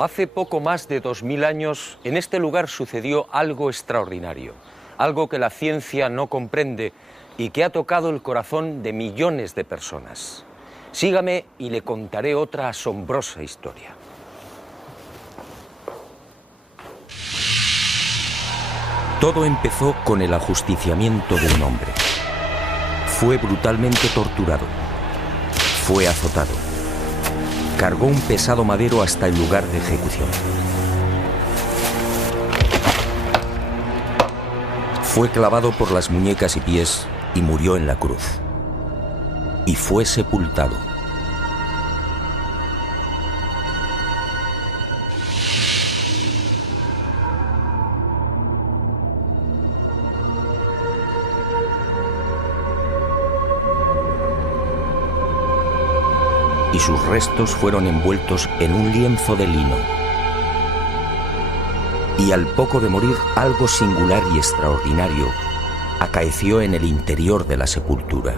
Hace poco más de 2000 años, en este lugar sucedió algo extraordinario, algo que la ciencia no comprende y que ha tocado el corazón de millones de personas. Sígame y le contaré otra asombrosa historia. Todo empezó con el ajusticiamiento de un hombre. Fue brutalmente torturado. Fue azotado. Cargó un pesado madero hasta el lugar de ejecución. Fue clavado por las muñecas y pies y murió en la cruz. Y fue sepultado. Y sus restos fueron envueltos en un lienzo de lino. Y al poco de morir, algo singular y extraordinario acaeció en el interior de la sepultura.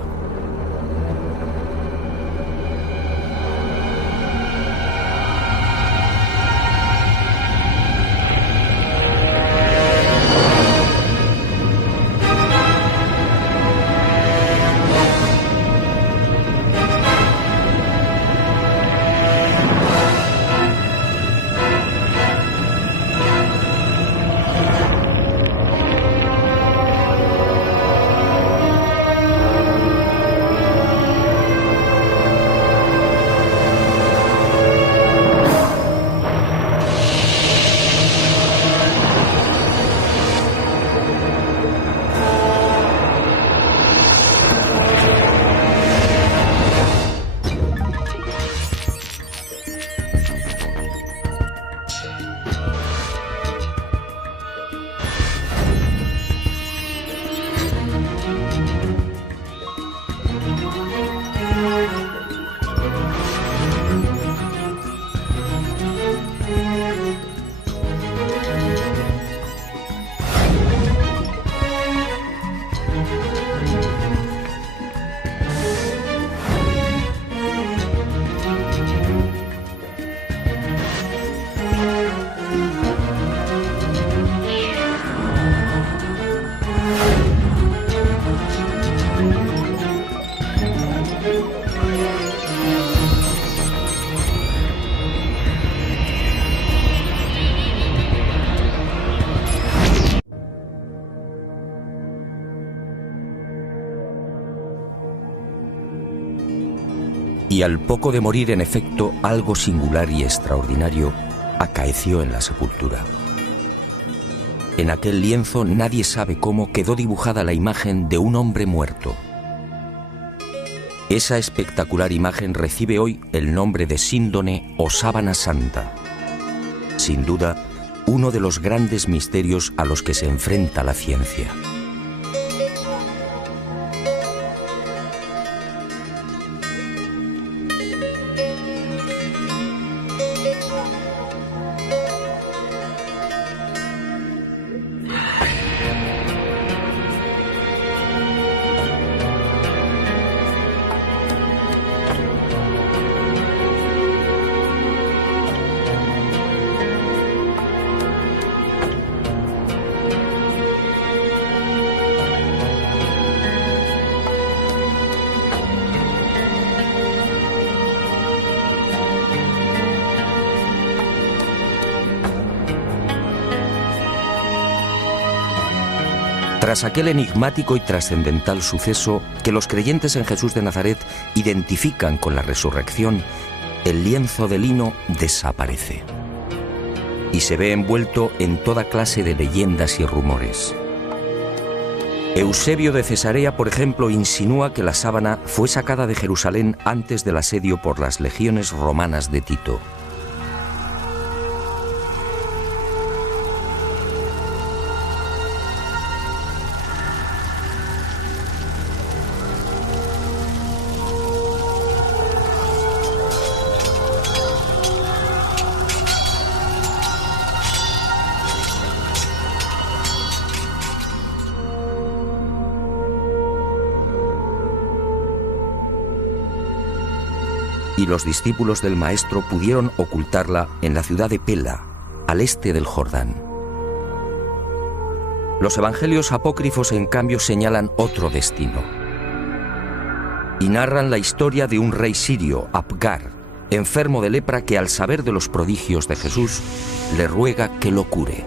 Y al poco de morir, en efecto, algo singular y extraordinario acaeció en la sepultura. En aquel lienzo, nadie sabe cómo, quedó dibujada la imagen de un hombre muerto. Esa espectacular imagen recibe hoy el nombre de síndone o sábana santa. Sin duda, uno de los grandes misterios a los que se enfrenta la ciencia. Tras aquel enigmático y trascendental suceso que los creyentes en Jesús de Nazaret identifican con la resurrección, el lienzo de lino desaparece y se ve envuelto en toda clase de leyendas y rumores. Eusebio de Cesarea, por ejemplo, insinúa que la sábana fue sacada de Jerusalén antes del asedio por las legiones romanas de Tito. y los discípulos del Maestro pudieron ocultarla en la ciudad de Pela, al este del Jordán. Los evangelios apócrifos, en cambio, señalan otro destino y narran la historia de un rey sirio, Apgar, enfermo de lepra, que al saber de los prodigios de Jesús le ruega que lo cure.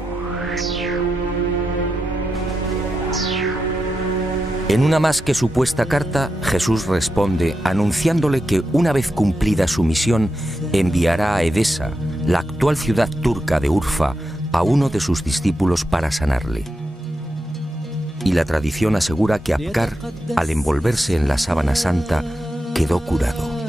En una más que supuesta carta, Jesús responde anunciándole que una vez cumplida su misión enviará a Edesa, la actual ciudad turca de Urfa, a uno de sus discípulos para sanarle. Y la tradición asegura que Apgar, al envolverse en la sábana santa, quedó curado.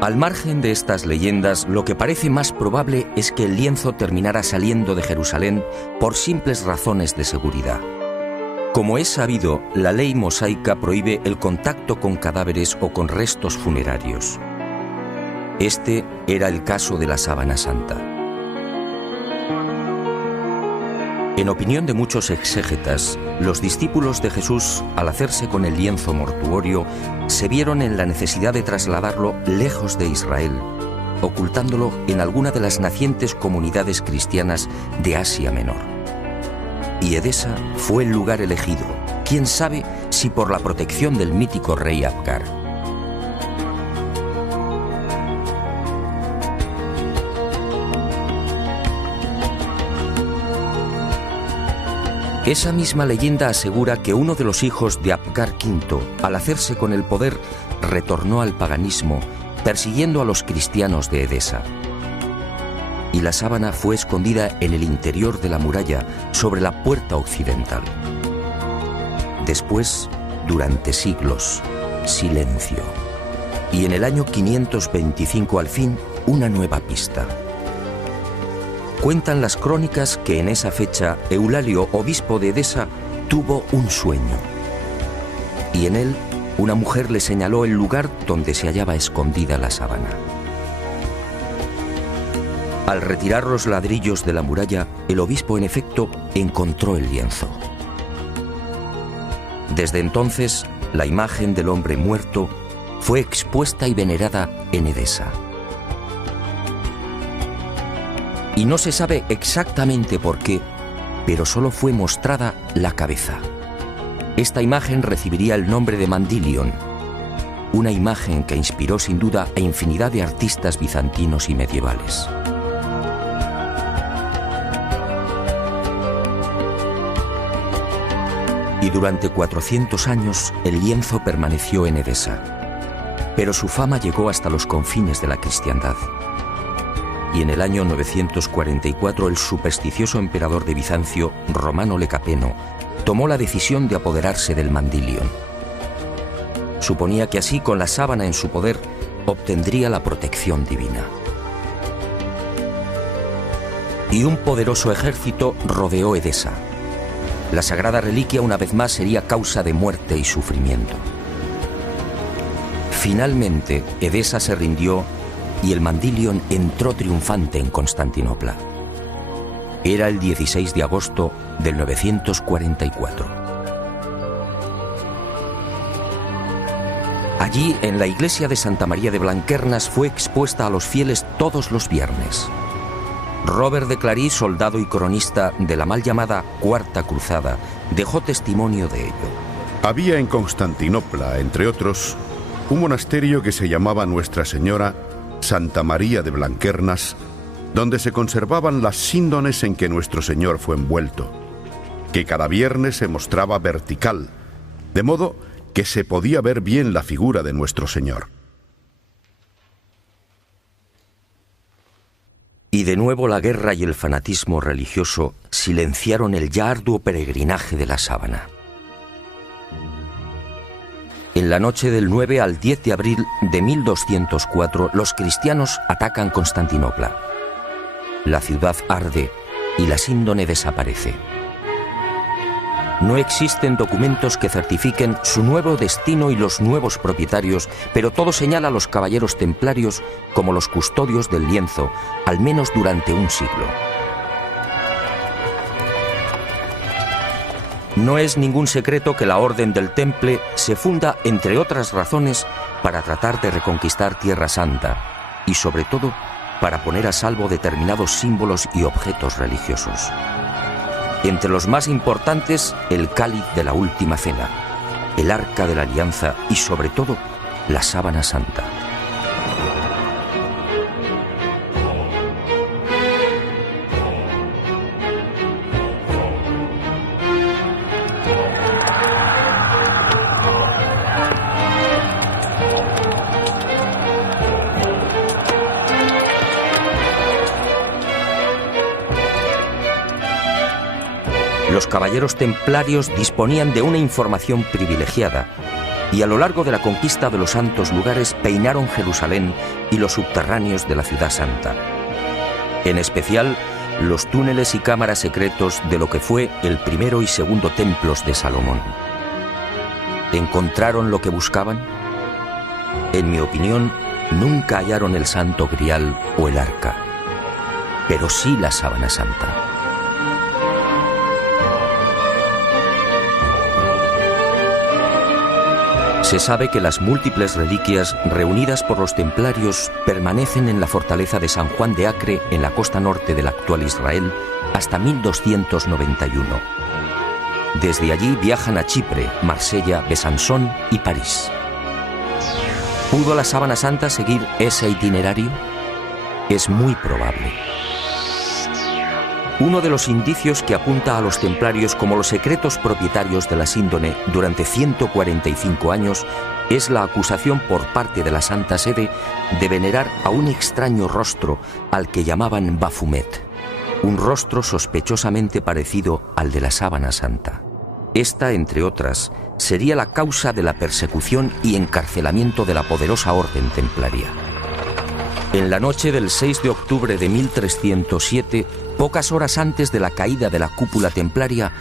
Al margen de estas leyendas, lo que parece más probable es que el lienzo terminara saliendo de Jerusalén por simples razones de seguridad. Como es sabido, la ley mosaica prohíbe el contacto con cadáveres o con restos funerarios. Este era el caso de la sábana santa. En opinión de muchos exégetas, los discípulos de Jesús, al hacerse con el lienzo mortuorio, se vieron en la necesidad de trasladarlo lejos de Israel, ocultándolo en alguna de las nacientes comunidades cristianas de Asia Menor. Y Edesa fue el lugar elegido, quién sabe si por la protección del mítico rey Apgar. Esa misma leyenda asegura que uno de los hijos de Apgar V, al hacerse con el poder, retornó al paganismo, persiguiendo a los cristianos de Edesa. Y la sábana fue escondida en el interior de la muralla, sobre la puerta occidental. Después, durante siglos, silencio. Y en el año 525, al fin, una nueva pista. Cuentan las crónicas que en esa fecha Eulalio, obispo de Edesa, tuvo un sueño. Y en él una mujer le señaló el lugar donde se hallaba escondida la sábana. Al retirar los ladrillos de la muralla, el obispo en efecto encontró el lienzo. Desde entonces, la imagen del hombre muerto fue expuesta y venerada en Edesa. Y no se sabe exactamente por qué, pero solo fue mostrada la cabeza. Esta imagen recibiría el nombre de Mandilion, una imagen que inspiró sin duda a infinidad de artistas bizantinos y medievales. Y durante 400 años el lienzo permaneció en Edesa, pero su fama llegó hasta los confines de la cristiandad. Y en el año 944 el supersticioso emperador de Bizancio, Romano Lecapeno, tomó la decisión de apoderarse del Mandilion. Suponía que así, con la sábana en su poder, obtendría la protección divina. Y un poderoso ejército rodeó Edesa. La sagrada reliquia una vez más sería causa de muerte y sufrimiento. Finalmente, Edesa se rindió y el Mandilion entró triunfante en Constantinopla. Era el 16 de agosto del 944. Allí, en la iglesia de Santa María de Blanquernas, fue expuesta a los fieles todos los viernes. Robert de Clary, soldado y cronista de la mal llamada Cuarta Cruzada, dejó testimonio de ello. Había en Constantinopla, entre otros, un monasterio que se llamaba Nuestra Señora Santa María de Blanquernas, donde se conservaban las síndones en que nuestro Señor fue envuelto, que cada viernes se mostraba vertical, de modo que se podía ver bien la figura de nuestro Señor. Y de nuevo la guerra y el fanatismo religioso silenciaron el ya arduo peregrinaje de la sábana. En la noche del 9 al 10 de abril de 1204, los cristianos atacan Constantinopla. La ciudad arde y la síndone desaparece. No existen documentos que certifiquen su nuevo destino y los nuevos propietarios, pero todo señala a los caballeros templarios como los custodios del lienzo, al menos durante un siglo. No es ningún secreto que la Orden del Temple se funda, entre otras razones, para tratar de reconquistar Tierra Santa y, sobre todo, para poner a salvo determinados símbolos y objetos religiosos. Entre los más importantes, el cáliz de la Última Cena, el Arca de la Alianza y, sobre todo, la Sábana Santa. Los caballeros templarios disponían de una información privilegiada y a lo largo de la conquista de los santos lugares peinaron Jerusalén y los subterráneos de la Ciudad Santa. En especial, los túneles y cámaras secretos de lo que fue el primero y segundo templos de Salomón. ¿Encontraron lo que buscaban? En mi opinión, nunca hallaron el Santo Grial o el Arca, pero sí la Sábana Santa. Se sabe que las múltiples reliquias reunidas por los templarios permanecen en la fortaleza de San Juan de Acre, en la costa norte del actual Israel, hasta 1291. Desde allí viajan a Chipre, Marsella, Besançon y París. ¿Pudo la Sábana Santa seguir ese itinerario? Es muy probable. Uno de los indicios que apunta a los templarios como los secretos propietarios de la síndone durante 145 años es la acusación por parte de la Santa Sede de venerar a un extraño rostro al que llamaban Baphomet, un rostro sospechosamente parecido al de la Sábana Santa. Esta, entre otras, sería la causa de la persecución y encarcelamiento de la poderosa orden templaria. En la noche del 6 de octubre de 1307, pocas horas antes de la caída de la cúpula templaria,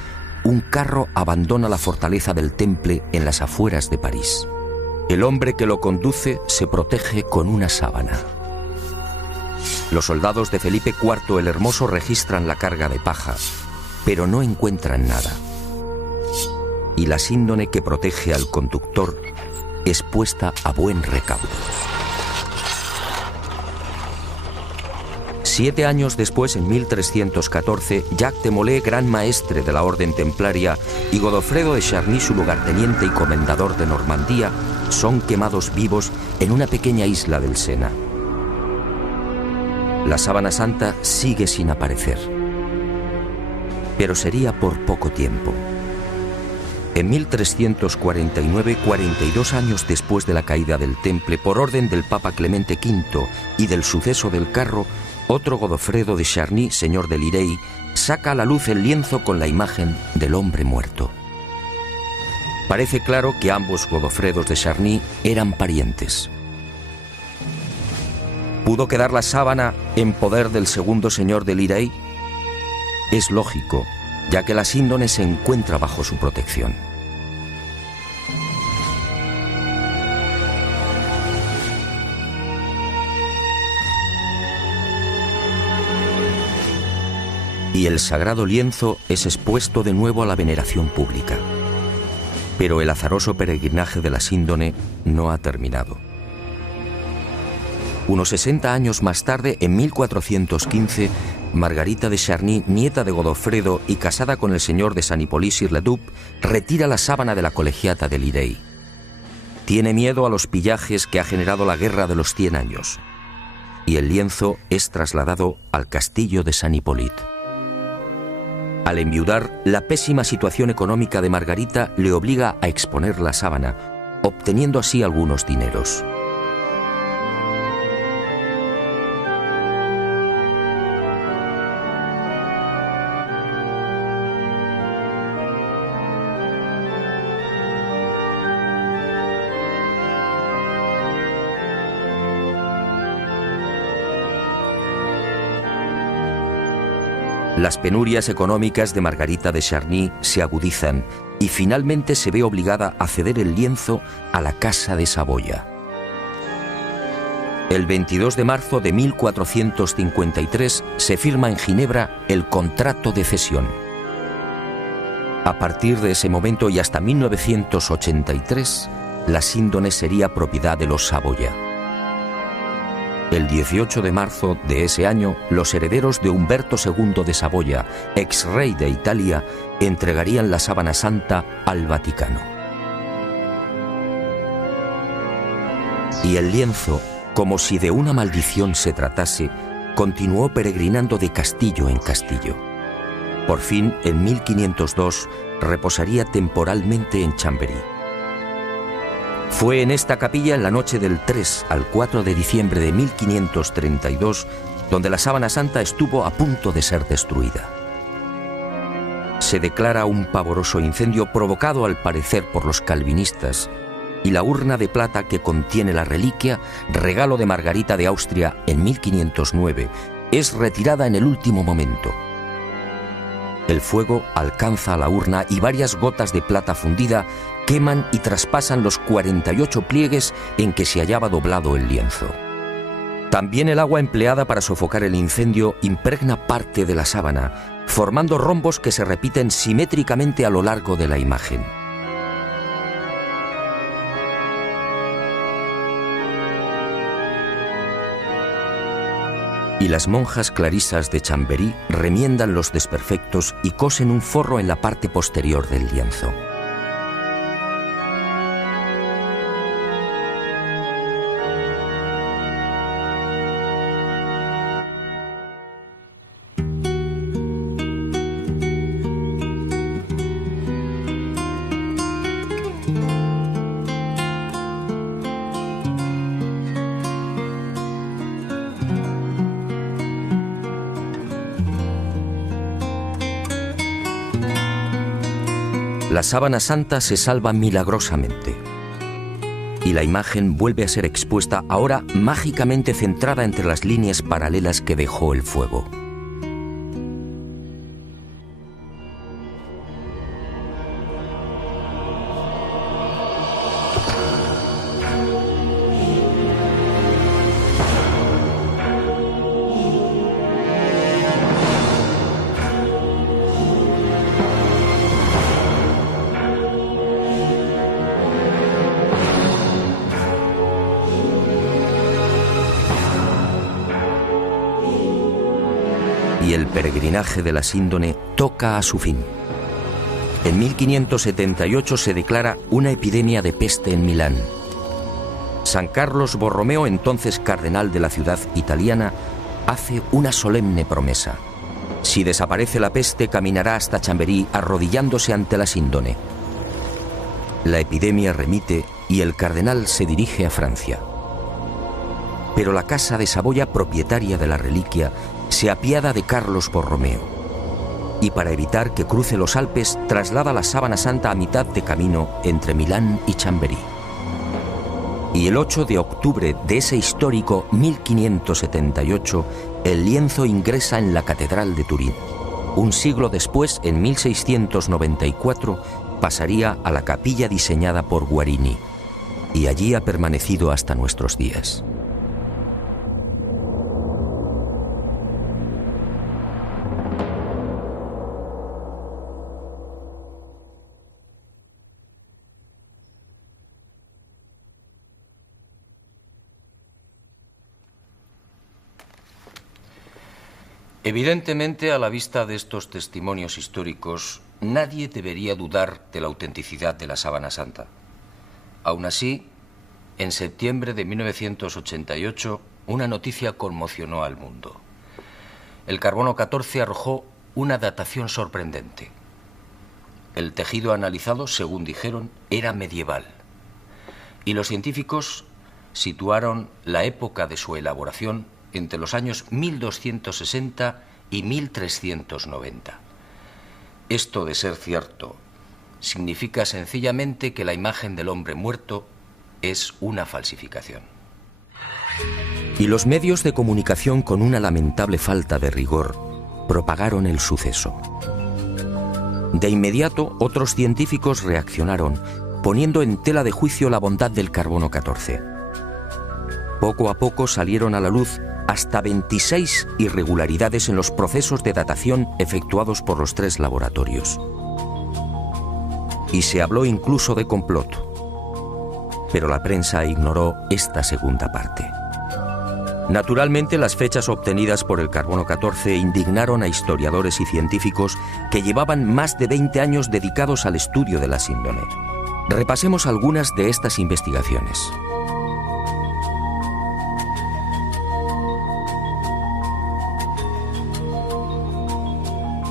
un carro abandona la fortaleza del Temple en las afueras de París. El hombre que lo conduce se protege con una sábana. Los soldados de Felipe IV el Hermoso registran la carga de paja, pero no encuentran nada. Y la síndone que protege al conductor es puesta a buen recaudo. 7 años después, en 1314, Jacques de Molay, gran maestre de la orden templaria, y Godofredo de Charny, su lugarteniente y comendador de Normandía, son quemados vivos en una pequeña isla del Sena. La Sábana Santa sigue sin aparecer, pero sería por poco tiempo. En 1349, 42 años después de la caída del Temple, por orden del Papa Clemente V y del suceso del carro, otro Godofredo de Charny, señor de Lirey, saca a la luz el lienzo con la imagen del hombre muerto. Parece claro que ambos Godofredos de Charny eran parientes. ¿Pudo quedar la sábana en poder del segundo señor de Lirey? Es lógico, ya que la síndone se encuentra bajo su protección. Y el sagrado lienzo es expuesto de nuevo a la veneración pública. Pero el azaroso peregrinaje de la síndone no ha terminado. Unos 60 años más tarde, en 1415, Margarita de Charny, nieta de Godofredo y casada con el señor de San Hippolyte-sur-le-Duc, retira la sábana de la colegiata de Lirey. Tiene miedo a los pillajes que ha generado la Guerra de los 100 años. Y el lienzo es trasladado al castillo de San Hippolyte. Al enviudar, la pésima situación económica de Margarita le obliga a exponer la sábana, obteniendo así algunos dineros. Las penurias económicas de Margarita de Charny se agudizan y finalmente se ve obligada a ceder el lienzo a la Casa de Saboya. El 22 de marzo de 1453 se firma en Ginebra el contrato de cesión. A partir de ese momento y hasta 1983, la síndone sería propiedad de los Saboya. El 18 de marzo de ese año, los herederos de Humberto II de Saboya, ex rey de Italia, entregarían la sábana santa al Vaticano. Y el lienzo, como si de una maldición se tratase, continuó peregrinando de castillo en castillo. Por fin, en 1502, reposaría temporalmente en Chambéry. Fue en esta capilla en la noche del 3 al 4 de diciembre de 1532 donde la sábana santa estuvo a punto de ser destruida. Se declara un pavoroso incendio provocado al parecer por los calvinistas y la urna de plata que contiene la reliquia, regalo de Margarita de Austria en 1509, es retirada en el último momento. El fuego alcanza a la urna y varias gotas de plata fundida queman y traspasan los 48 pliegues en que se hallaba doblado el lienzo. También el agua empleada para sofocar el incendio impregna parte de la sábana, formando rombos que se repiten simétricamente a lo largo de la imagen. Y las monjas clarisas de Chambéry remiendan los desperfectos y cosen un forro en la parte posterior del lienzo. La sábana santa se salva milagrosamente y la imagen vuelve a ser expuesta, ahora mágicamente centrada entre las líneas paralelas que dejó el fuego. Y el peregrinaje de la síndone toca a su fin. En 1578 se declara una epidemia de peste en Milán. San Carlos Borromeo, entonces cardenal de la ciudad italiana, hace una solemne promesa. Si desaparece la peste, caminará hasta Chambéry arrodillándose ante la síndone. La epidemia remite y el cardenal se dirige a Francia. Pero la Casa de Saboya, propietaria de la reliquia, se apiada de Carlos Borromeo y para evitar que cruce los Alpes traslada la sábana santa a mitad de camino entre Milán y Chambéry. Y el 8 de octubre de ese histórico 1578, el lienzo ingresa en la Catedral de Turín. Un siglo después, en 1694, pasaría a la capilla diseñada por Guarini y allí ha permanecido hasta nuestros días. Evidentemente, a la vista de estos testimonios históricos, nadie debería dudar de la autenticidad de la sábana santa. Aún así, en septiembre de 1988, una noticia conmocionó al mundo. El carbono 14 arrojó una datación sorprendente. El tejido analizado, según dijeron, era medieval. Y los científicos situaron la época de su elaboración entre los años 1260 y 1390. Esto, de ser cierto, significa sencillamente que la imagen del hombre muerto es una falsificación. Y los medios de comunicación, con una lamentable falta de rigor, propagaron el suceso. De inmediato, otros científicos reaccionaron, poniendo en tela de juicio la bondad del carbono 14. Poco a poco salieron a la luz hasta 26 irregularidades en los procesos de datación efectuados por los 3 laboratorios. Y se habló incluso de complot. Pero la prensa ignoró esta segunda parte. Naturalmente, las fechas obtenidas por el carbono 14 indignaron a historiadores y científicos que llevaban más de 20 años dedicados al estudio de la síndone. Repasemos algunas de estas investigaciones.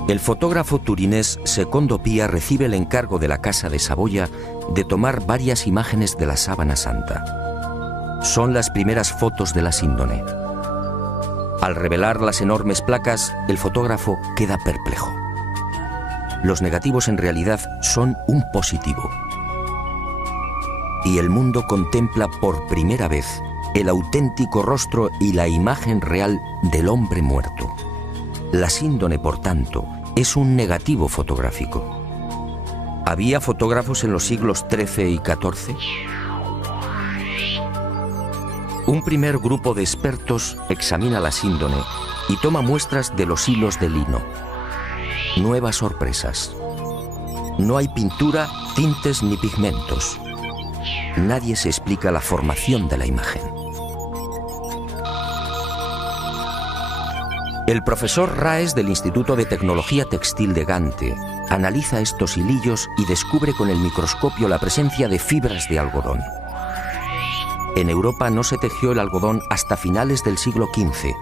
El fotógrafo turinés Secondo Pia recibe el encargo de la Casa de Saboya de tomar varias imágenes de la Sábana Santa. Son las primeras fotos de la síndone. Al revelar las enormes placas, el fotógrafo queda perplejo. Los negativos en realidad son un positivo. Y el mundo contempla por primera vez el auténtico rostro y la imagen real del hombre muerto. La síndone, por tanto, es un negativo fotográfico. ¿Había fotógrafos en los siglos XIII y XIV? Un primer grupo de expertos examina la síndone y toma muestras de los hilos de lino. Nuevas sorpresas. No hay pintura, tintes ni pigmentos. Nadie se explica la formación de la imagen. El profesor Raes del Instituto de Tecnología Textil de Gante analiza estos hilillos y descubre con el microscopio la presencia de fibras de algodón. En Europa no se tejió el algodón hasta finales del siglo XV.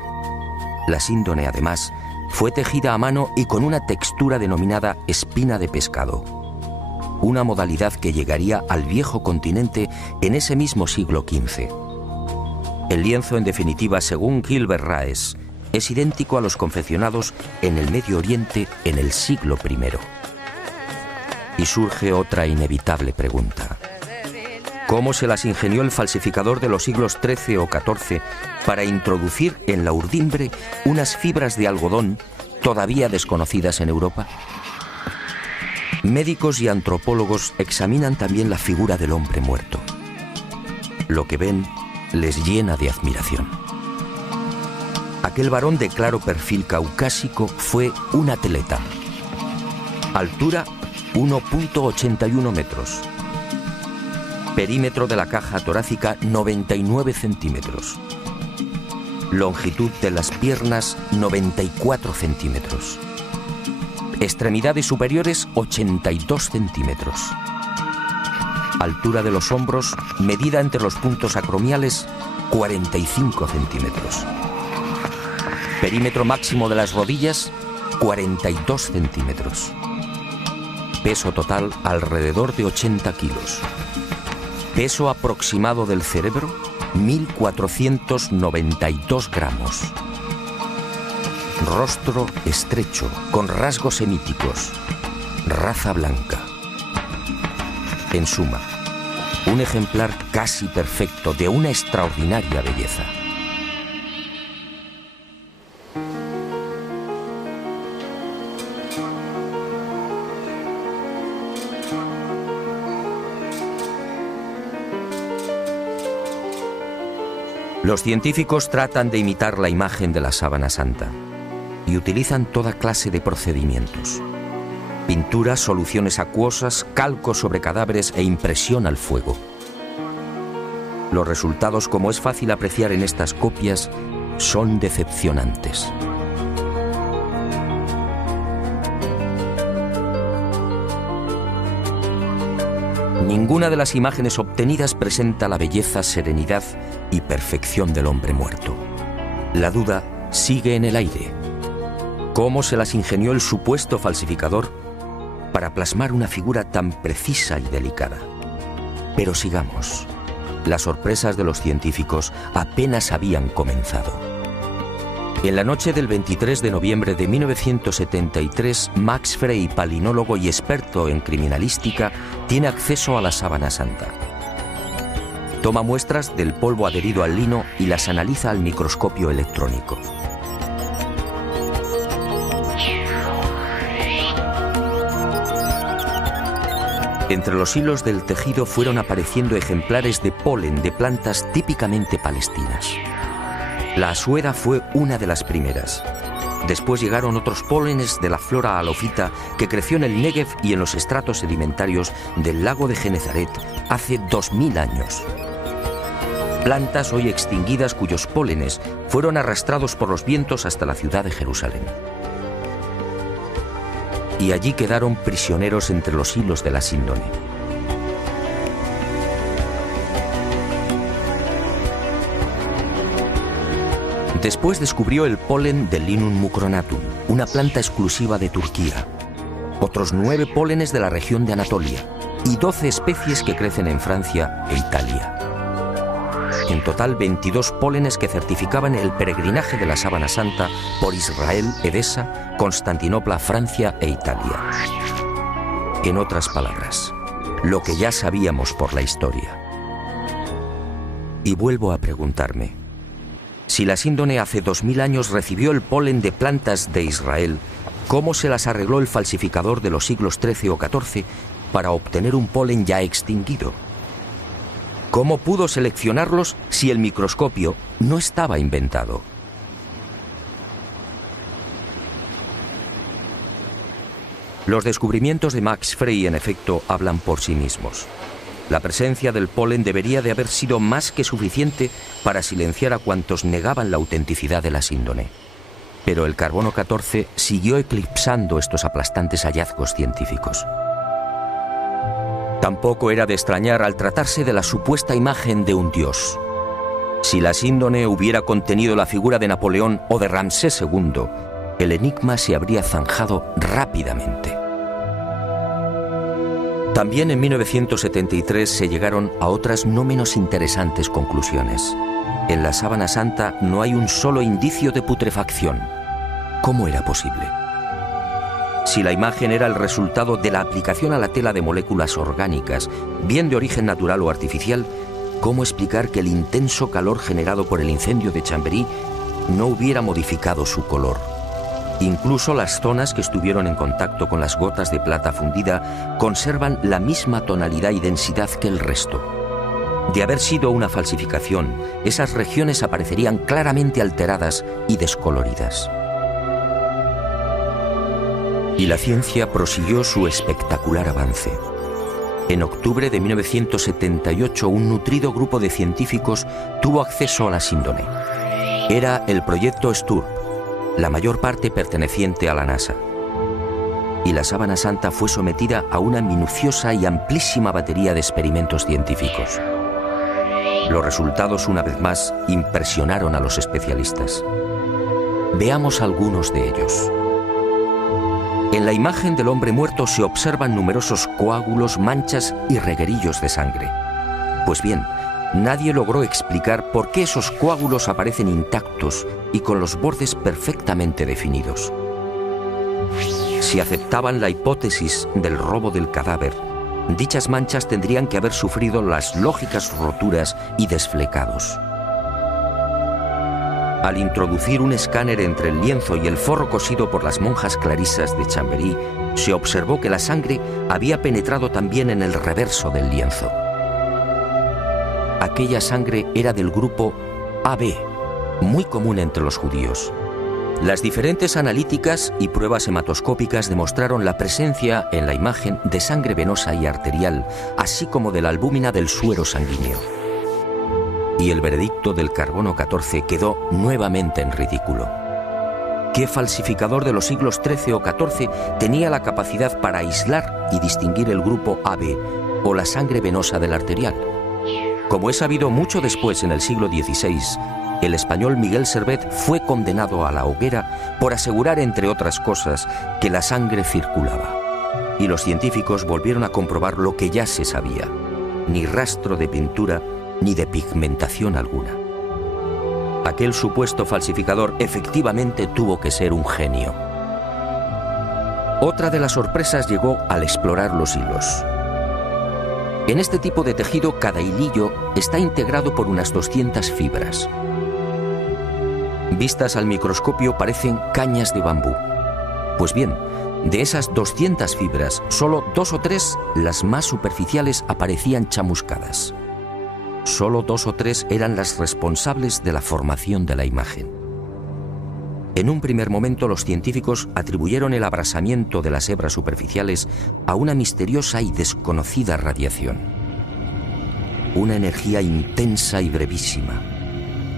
La síndone, además, fue tejida a mano y con una textura denominada espina de pescado, una modalidad que llegaría al viejo continente en ese mismo siglo XV. El lienzo, en definitiva, según Gilbert Raes, es idéntico a los confeccionados en el Medio Oriente en el siglo I. Y surge otra inevitable pregunta. ¿Cómo se las ingenió el falsificador de los siglos XIII o XIV para introducir en la urdimbre unas fibras de algodón todavía desconocidas en Europa? Médicos y antropólogos examinan también la figura del hombre muerto. Lo que ven les llena de admiración. Aquel varón de claro perfil caucásico fue un atleta. Altura 1,81 metros. Perímetro de la caja torácica 99 centímetros. Longitud de las piernas 94 centímetros. Extremidades superiores 82 centímetros. Altura de los hombros, medida entre los puntos acromiales, 45 centímetros. Perímetro máximo de las rodillas, 42 centímetros. Peso total alrededor de 80 kilos. Peso aproximado del cerebro, 1.492 gramos. Rostro estrecho, con rasgos semíticos. Raza blanca. En suma, un ejemplar casi perfecto de una extraordinaria belleza. Los científicos tratan de imitar la imagen de la Sábana Santa y utilizan toda clase de procedimientos: pinturas, soluciones acuosas, calcos sobre cadáveres e impresión al fuego. Los resultados, como es fácil apreciar en estas copias, son decepcionantes. Ninguna de las imágenes obtenidas presenta la belleza, serenidad y perfección del hombre muerto. La duda sigue en el aire. ¿Cómo se las ingenió el supuesto falsificador para plasmar una figura tan precisa y delicada? Pero sigamos. Las sorpresas de los científicos apenas habían comenzado. En la noche del 23 de noviembre de 1973, Max Frey, palinólogo y experto en criminalística, tiene acceso a la Sábana Santa. Toma muestras del polvo adherido al lino y las analiza al microscopio electrónico. Entre los hilos del tejido fueron apareciendo ejemplares de polen de plantas típicamente palestinas. La asueda fue una de las primeras. Después llegaron otros pólenes de la flora halofita que creció en el Negev y en los estratos sedimentarios del lago de Genezaret hace 2000 años. Plantas hoy extinguidas cuyos pólenes fueron arrastrados por los vientos hasta la ciudad de Jerusalén. Y allí quedaron prisioneros entre los hilos de la síndone. Después descubrió el polen del Linum mucronatum, una planta exclusiva de Turquía, otros 9 pólenes de la región de Anatolia y 12 especies que crecen en Francia e Italia. En total 22 pólenes que certificaban el peregrinaje de la Sábana Santa por Israel, Edesa, Constantinopla, Francia e Italia. En otras palabras, lo que ya sabíamos por la historia. Y vuelvo a preguntarme, si la síndone hace 2000 años recibió el polen de plantas de Israel, ¿cómo se las arregló el falsificador de los siglos XIII o XIV para obtener un polen ya extinguido? ¿Cómo pudo seleccionarlos si el microscopio no estaba inventado? Los descubrimientos de Max Frey, en efecto, hablan por sí mismos. La presencia del polen debería de haber sido más que suficiente para silenciar a cuantos negaban la autenticidad de la síndone. Pero el carbono 14 siguió eclipsando estos aplastantes hallazgos científicos. Tampoco era de extrañar al tratarse de la supuesta imagen de un dios. Si la síndone hubiera contenido la figura de Napoleón o de Ramsés II, el enigma se habría zanjado rápidamente. También en 1973 se llegaron a otras no menos interesantes conclusiones. En la Sábana Santa no hay un solo indicio de putrefacción. ¿Cómo era posible? Si la imagen era el resultado de la aplicación a la tela de moléculas orgánicas, bien de origen natural o artificial, ¿cómo explicar que el intenso calor generado por el incendio de Chambéry no hubiera modificado su color? Incluso las zonas que estuvieron en contacto con las gotas de plata fundida conservan la misma tonalidad y densidad que el resto. De haber sido una falsificación, esas regiones aparecerían claramente alteradas y descoloridas. Y la ciencia prosiguió su espectacular avance. En octubre de 1978, un nutrido grupo de científicos tuvo acceso a la síndone. Era el proyecto STURP, la mayor parte perteneciente a la NASA. Y la Sábana Santa fue sometida a una minuciosa y amplísima batería de experimentos científicos. Los resultados, una vez más, impresionaron a los especialistas. Veamos algunos de ellos. En la imagen del hombre muerto se observan numerosos coágulos, manchas y reguerillos de sangre. Pues bien, nadie logró explicar por qué esos coágulos aparecen intactos y con los bordes perfectamente definidos. Si aceptaban la hipótesis del robo del cadáver, dichas manchas tendrían que haber sufrido las lógicas roturas y desflecados. Al introducir un escáner entre el lienzo y el forro cosido por las monjas clarisas de Chambéry, se observó que la sangre había penetrado también en el reverso del lienzo. Aquella sangre era del grupo AB, muy común entre los judíos. Las diferentes analíticas y pruebas hematoscópicas demostraron la presencia en la imagen de sangre venosa y arterial, así como de la albúmina del suero sanguíneo. Y el veredicto del carbono 14 quedó nuevamente en ridículo. ¿Qué falsificador de los siglos XIII o XIV tenía la capacidad para aislar y distinguir el grupo AB o la sangre venosa del arterial? Como es sabido, mucho después, en el siglo XVI, el español Miguel Servet fue condenado a la hoguera por asegurar, entre otras cosas, que la sangre circulaba. Y los científicos volvieron a comprobar lo que ya se sabía: ni rastro de pintura ni de pigmentación alguna. Aquel supuesto falsificador efectivamente tuvo que ser un genio. Otra de las sorpresas llegó al explorar los hilos. En este tipo de tejido, cada hilillo está integrado por unas 200 fibras. Vistas al microscopio parecen cañas de bambú. Pues bien, De esas 200 fibras, solo 2 o 3, las más superficiales, aparecían chamuscadas. Solo 2 o 3 eran las responsables de la formación de la imagen. En un primer momento, los científicos atribuyeron el abrasamiento de las hebras superficiales a una misteriosa y desconocida radiación. Una energía intensa y brevísima.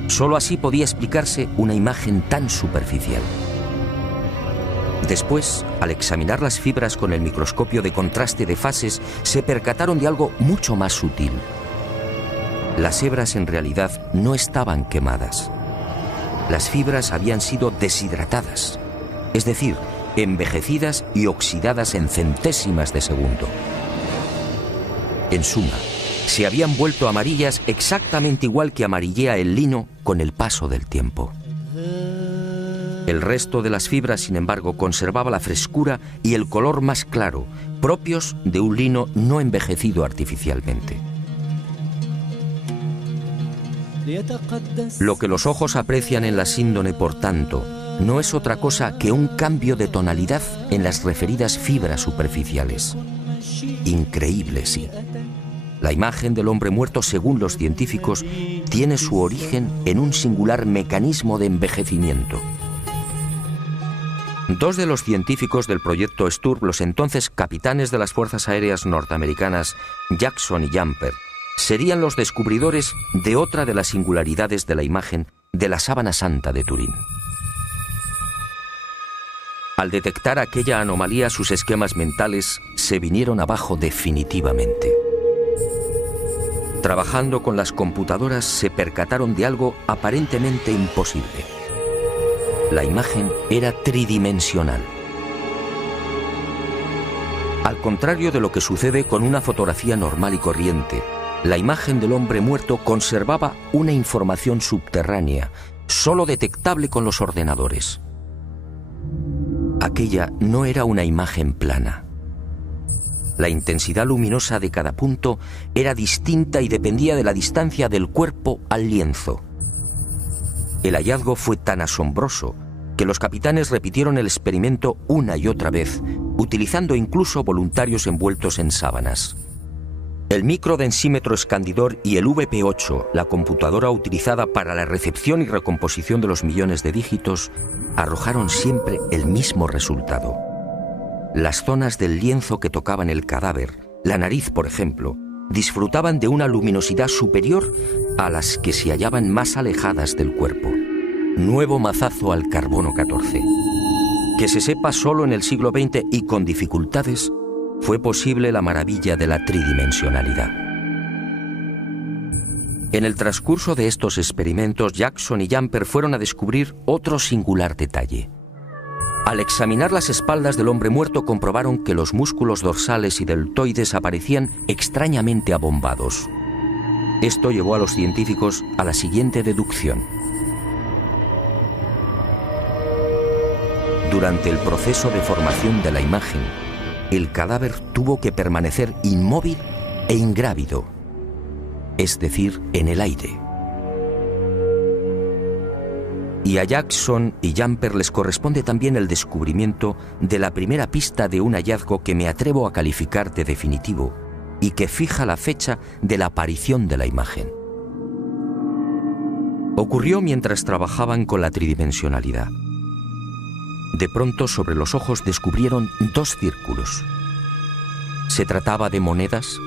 Solo así podía explicarse una imagen tan superficial. Después, al examinar las fibras con el microscopio de contraste de fases, se percataron de algo mucho más sutil. Las hebras en realidad no estaban quemadas. Las fibras habían sido deshidratadas, es decir, envejecidas y oxidadas en centésimas de segundo. En suma, se habían vuelto amarillas exactamente igual que amarillea el lino con el paso del tiempo. El resto de las fibras, sin embargo, conservaba la frescura y el color más claro, propios de un lino no envejecido artificialmente. Lo que los ojos aprecian en la síndone, por tanto, no es otra cosa que un cambio de tonalidad en las referidas fibras superficiales. Increíble, sí. La imagen del hombre muerto, según los científicos, tiene su origen en un singular mecanismo de envejecimiento. Dos de los científicos del proyecto Sturm, los entonces capitanes de las Fuerzas Aéreas norteamericanas, Jackson y Jumper, serían los descubridores de otra de las singularidades de la imagen de la sábana santa de Turín. Al detectar aquella anomalía, sus esquemas mentales se vinieron abajo definitivamente. Trabajando con las computadoras, se percataron de algo aparentemente imposible. La imagen era tridimensional. Al contrario de lo que sucede con una fotografía normal y corriente, la imagen del hombre muerto conservaba una información subterránea, solo detectable con los ordenadores. Aquella no era una imagen plana. La intensidad luminosa de cada punto era distinta y dependía de la distancia del cuerpo al lienzo. El hallazgo fue tan asombroso que los capitanes repitieron el experimento una y otra vez, utilizando incluso voluntarios envueltos en sábanas. El microdensímetro escandidor y el VP8, la computadora utilizada para la recepción y recomposición de los millones de dígitos, arrojaron siempre el mismo resultado. Las zonas del lienzo que tocaban el cadáver, la nariz por ejemplo, disfrutaban de una luminosidad superior a las que se hallaban más alejadas del cuerpo. Nuevo mazazo al carbono 14. Que se sepa, solo en el siglo XX y con dificultades fue posible la maravilla de la tridimensionalidad. En el transcurso de estos experimentos, Jackson y Jumper fueron a descubrir otro singular detalle. Al examinar las espaldas del hombre muerto, comprobaron que los músculos dorsales y deltoides aparecían extrañamente abombados. Esto llevó a los científicos a la siguiente deducción. Durante el proceso de formación de la imagen, el cadáver tuvo que permanecer inmóvil e ingrávido, es decir, en el aire. Y a Jackson y Jumper les corresponde también el descubrimiento de la primera pista de un hallazgo que me atrevo a calificar de definitivo y que fija la fecha de la aparición de la imagen. Ocurrió mientras trabajaban con la tridimensionalidad. De pronto, sobre los ojos descubrieron dos círculos. ¿Se trataba de monedas?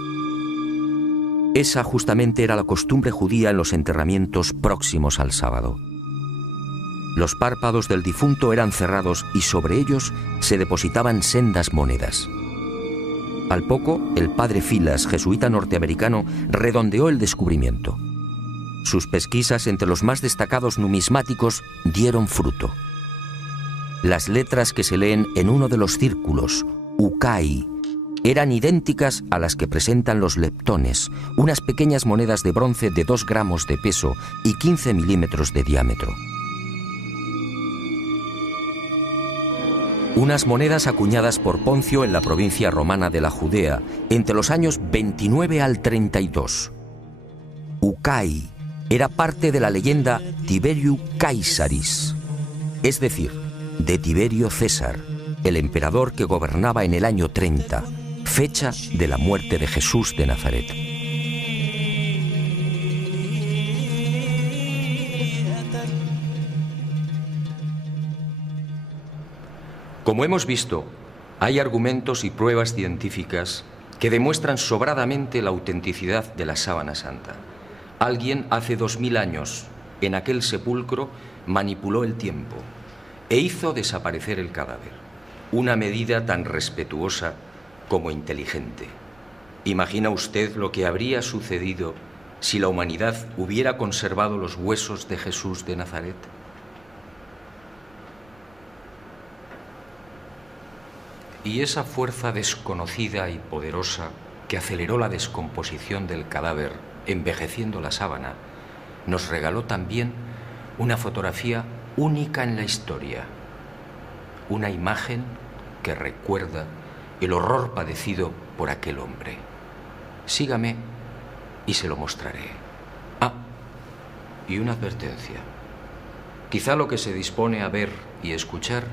Esa justamente era la costumbre judía en los enterramientos próximos al sábado. Los párpados del difunto eran cerrados y sobre ellos se depositaban sendas monedas. Al poco, el padre Filas, jesuita norteamericano, redondeó el descubrimiento. Sus pesquisas entre los más destacados numismáticos dieron fruto. Las letras que se leen en uno de los círculos, Ukai, eran idénticas a las que presentan los leptones, unas pequeñas monedas de bronce de 2 gramos de peso y 15 milímetros de diámetro. Unas monedas acuñadas por Poncio en la provincia romana de la Judea entre los años 29 al 32. Ukai era parte de la leyenda Tiberiu Caesaris, es decir, de Tiberio César, el emperador que gobernaba en el año 30, fecha de la muerte de Jesús de Nazaret. Como hemos visto, hay argumentos y pruebas científicas que demuestran sobradamente la autenticidad de la sábana santa. Alguien hace 2000 años, en aquel sepulcro, manipuló el tiempo e hizo desaparecer el cadáver. Una medida tan respetuosa como inteligente. ¿Imagina usted lo que habría sucedido si la humanidad hubiera conservado los huesos de Jesús de Nazaret? Y esa fuerza desconocida y poderosa que aceleró la descomposición del cadáver, envejeciendo la sábana, nos regaló también una fotografía única en la historia. Una imagen que recuerda el horror padecido por aquel hombre. Sígame y se lo mostraré. Ah, y una advertencia. Quizá lo que se dispone a ver y escuchar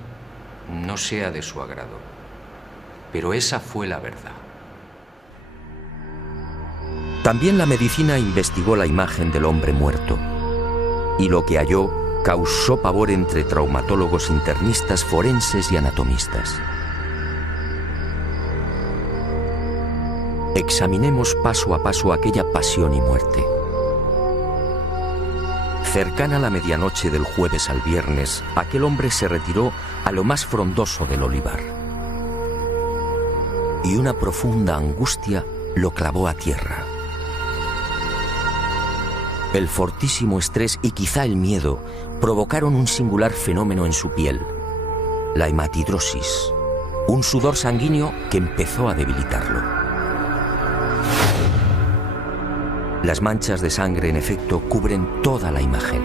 no sea de su agrado. Pero esa fue la verdad. También la medicina investigó la imagen del hombre muerto, y lo que halló causó pavor entre traumatólogos, internistas, forenses y anatomistas. Examinemos paso a paso aquella pasión y muerte. Cercana a la medianoche del jueves al viernes, aquel hombre se retiró a lo más frondoso del olivar. Y una profunda angustia lo clavó a tierra. El fortísimo estrés y quizá el miedo provocaron un singular fenómeno en su piel, la hematidrosis, un sudor sanguíneo que empezó a debilitarlo. Las manchas de sangre, en efecto, cubren toda la imagen.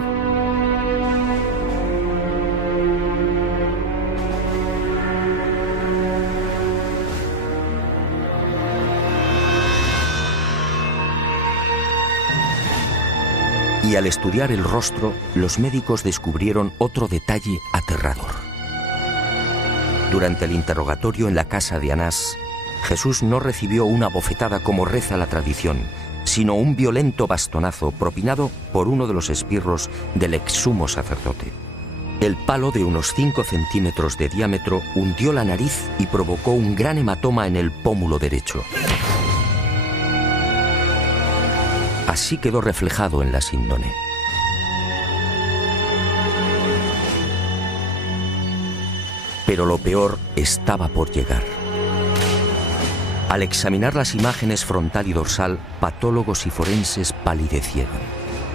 Y al estudiar el rostro, los médicos descubrieron otro detalle aterrador. Durante el interrogatorio en la casa de Anás, Jesús no recibió una bofetada como reza la tradición, sino un violento bastonazo propinado por uno de los esbirros del ex sumo sacerdote. El palo, de unos 5 centímetros de diámetro, hundió la nariz y provocó un gran hematoma en el pómulo derecho. Así quedó reflejado en la síndone. Pero lo peor estaba por llegar. Al examinar las imágenes frontal y dorsal, patólogos y forenses palidecieron.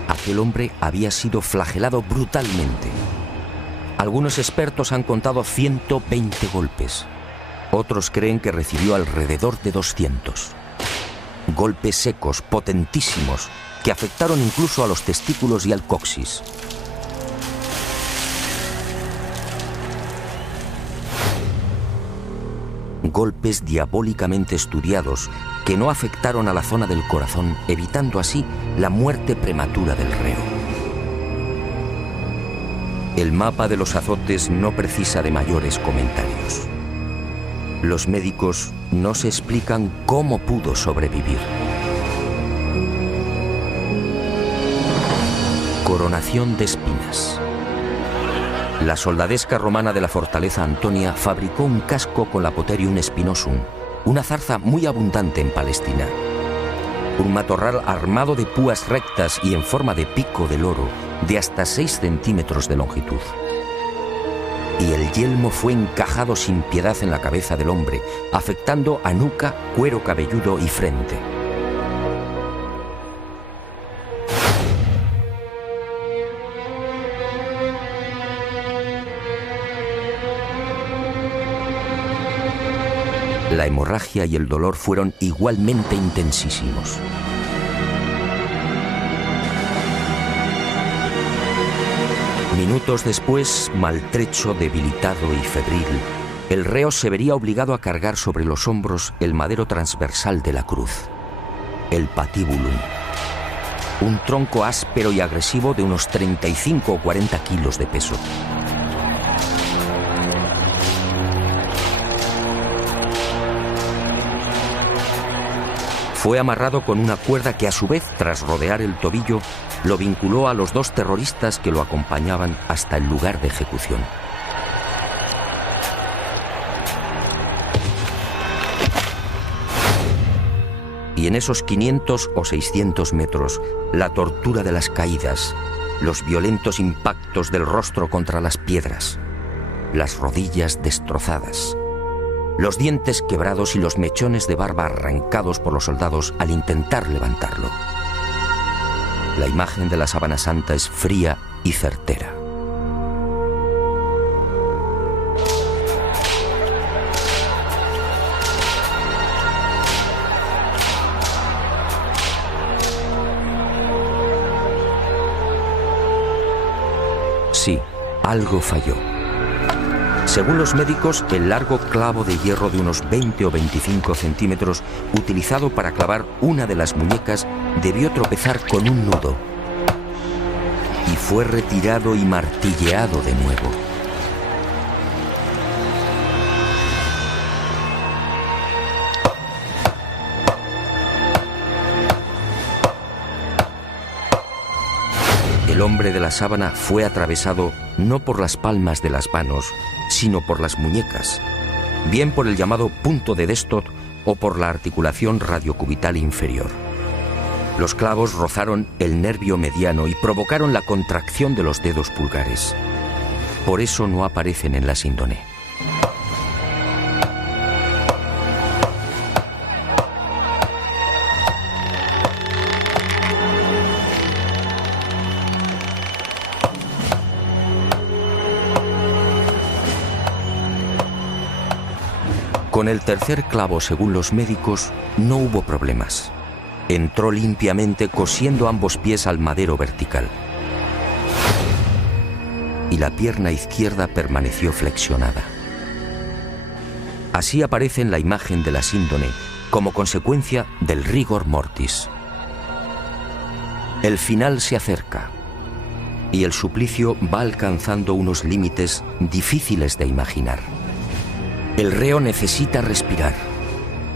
Aquel hombre había sido flagelado brutalmente. Algunos expertos han contado 120 golpes. Otros creen que recibió alrededor de 200. Golpes secos, potentísimos, que afectaron incluso a los testículos y al coxis. Golpes diabólicamente estudiados que no afectaron a la zona del corazón, evitando así la muerte prematura del reo. El mapa de los azotes no precisa de mayores comentarios. Los médicos no se explican cómo pudo sobrevivir. Coronación de espinas. La soldadesca romana de la fortaleza Antonia fabricó un casco con la Potherium spinosum, una zarza muy abundante en Palestina. Un matorral armado de púas rectas y en forma de pico de loro de hasta 6 centímetros de longitud. Y el yelmo fue encajado sin piedad en la cabeza del hombre, afectando a nuca, cuero cabelludo y frente. La hemorragia y el dolor fueron igualmente intensísimos. Minutos después, maltrecho, debilitado y febril, el reo se vería obligado a cargar sobre los hombros el madero transversal de la cruz, el patibulum, un tronco áspero y agresivo de unos 35 o 40 kilos de peso. Fue amarrado con una cuerda que a su vez, tras rodear el tobillo, lo vinculó a los 2 terroristas que lo acompañaban hasta el lugar de ejecución. Y en esos 500 o 600 metros, la tortura de las caídas, los violentos impactos del rostro contra las piedras, las rodillas destrozadas, los dientes quebrados y los mechones de barba arrancados por los soldados al intentar levantarlo. La imagen de la Sábana Santa es fría y certera. Sí, algo falló. Según los médicos, el largo clavo de hierro de unos 20 o 25 centímetros utilizado para clavar una de las muñecas debió tropezar con un nudo y fue retirado y martilleado de nuevo. El hombre de la sábana fue atravesado no por las palmas de las manos, sino por las muñecas, bien por el llamado punto de Destot o por la articulación radiocubital inferior. Los clavos rozaron el nervio mediano y provocaron la contracción de los dedos pulgares. Por eso no aparecen en la síndone. Con el tercer clavo, según los médicos, no hubo problemas. Entró limpiamente cosiendo ambos pies al madero vertical. Y la pierna izquierda permaneció flexionada. Así aparece en la imagen de la síndone como consecuencia del rigor mortis. El final se acerca y el suplicio va alcanzando unos límites difíciles de imaginar. El reo necesita respirar.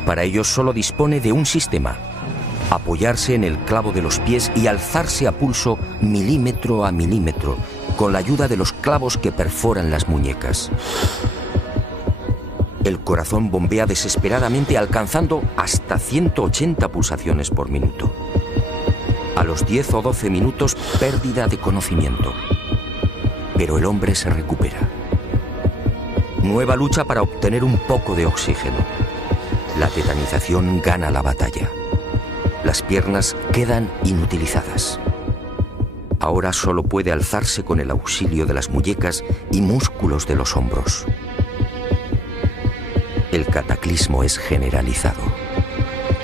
Para ello solo dispone de un sistema: apoyarse en el clavo de los pies y alzarse a pulso milímetro a milímetro, con la ayuda de los clavos que perforan las muñecas. El corazón bombea desesperadamente, alcanzando hasta 180 pulsaciones por minuto. A los 10 o 12 minutos, pérdida de conocimiento. Pero el hombre se recupera. Nueva lucha para obtener un poco de oxígeno. La tetanización gana la batalla. Las piernas quedan inutilizadas. Ahora solo puede alzarse con el auxilio de las muñecas y músculos de los hombros. El cataclismo es generalizado.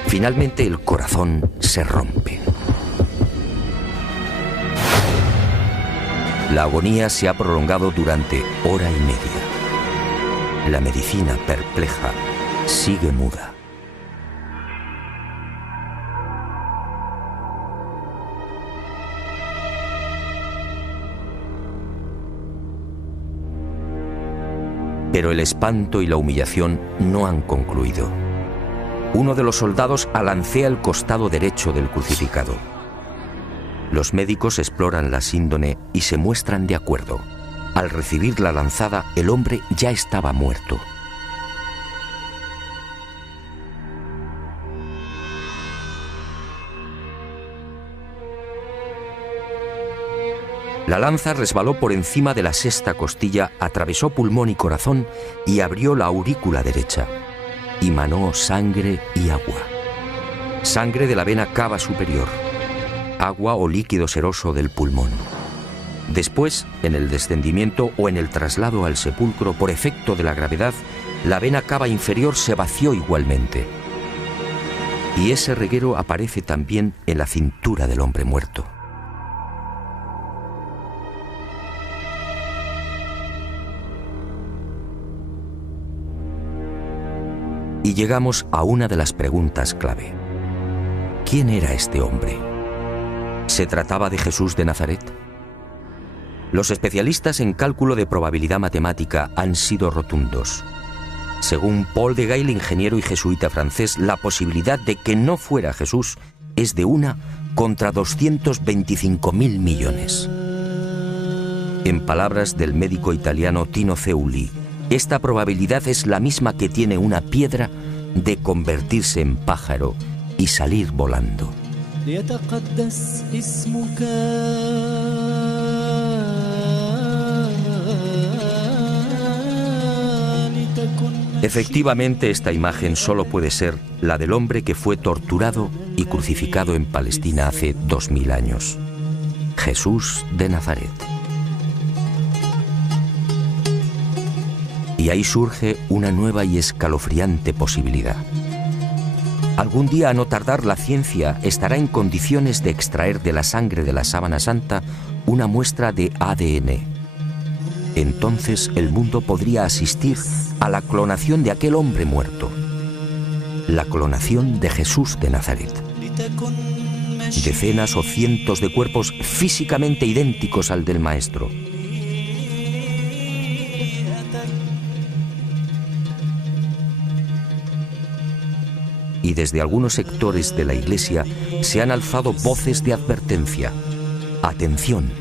Finalmente el corazón se rompe. La agonía se ha prolongado durante hora y media. La medicina, perpleja, sigue muda. Pero el espanto y la humillación no han concluido. Uno de los soldados alancea el costado derecho del crucificado. Los médicos exploran la síndone y se muestran de acuerdo. Al recibir la lanzada, el hombre ya estaba muerto. La lanza resbaló por encima de la sexta costilla, atravesó pulmón y corazón y abrió la aurícula derecha. Y manó sangre y agua. Sangre de la vena cava superior. Agua o líquido seroso del pulmón. Después, en el descendimiento o en el traslado al sepulcro por efecto de la gravedad, la vena cava inferior se vació igualmente. Y ese reguero aparece también en la cintura del hombre muerto. Y llegamos a una de las preguntas clave. ¿Quién era este hombre? ¿Se trataba de Jesús de Nazaret? Los especialistas en cálculo de probabilidad matemática han sido rotundos. Según Paul de Gail, ingeniero y jesuita francés, la posibilidad de que no fuera Jesús es de 1 contra 225.000 millones. En palabras del médico italiano Tino Zeuli, esta probabilidad es la misma que tiene una piedra de convertirse en pájaro y salir volando. Efectivamente, esta imagen solo puede ser la del hombre que fue torturado y crucificado en Palestina hace 2000 años. Jesús de Nazaret. Y ahí surge una nueva y escalofriante posibilidad. Algún día, a no tardar, la ciencia estará en condiciones de extraer de la sangre de la sábana santa una muestra de ADN. Entonces el mundo podría asistir a la clonación de aquel hombre muerto. La clonación de Jesús de Nazaret. Decenas o cientos de cuerpos físicamente idénticos al del Maestro. Y desde algunos sectores de la Iglesia se han alzado voces de advertencia. Atención,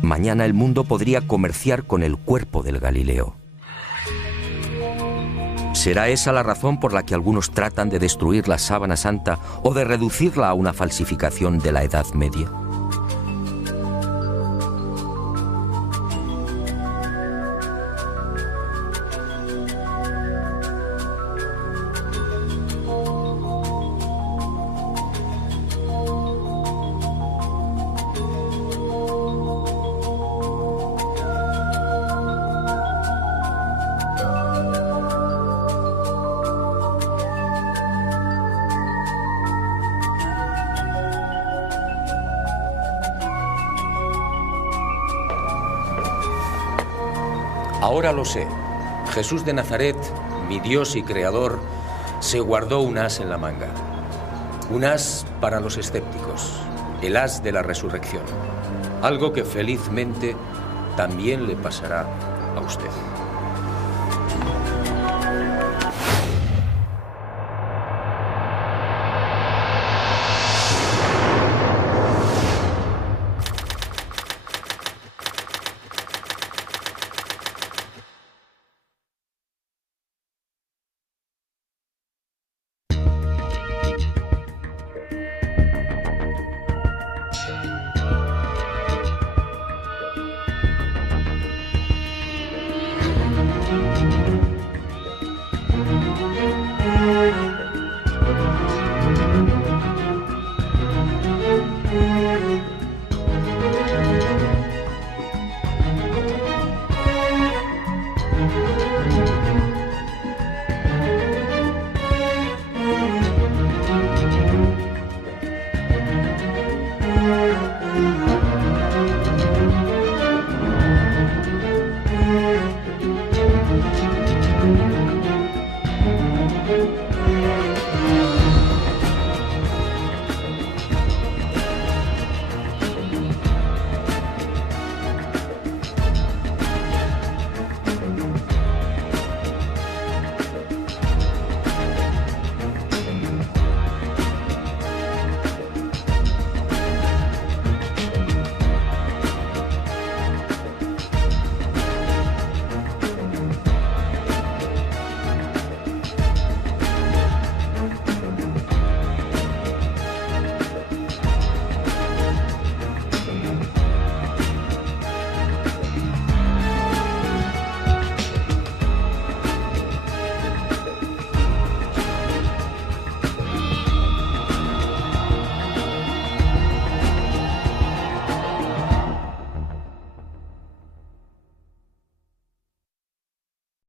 mañana el mundo podría comerciar con el cuerpo del Galileo. ¿Será esa la razón por la que algunos tratan de destruir la sábana santa o de reducirla a una falsificación de la Edad Media? Ahora lo sé. Jesús de Nazaret, mi Dios y Creador, se guardó un as en la manga. Un as para los escépticos, el as de la resurrección. Algo que felizmente también le pasará a usted.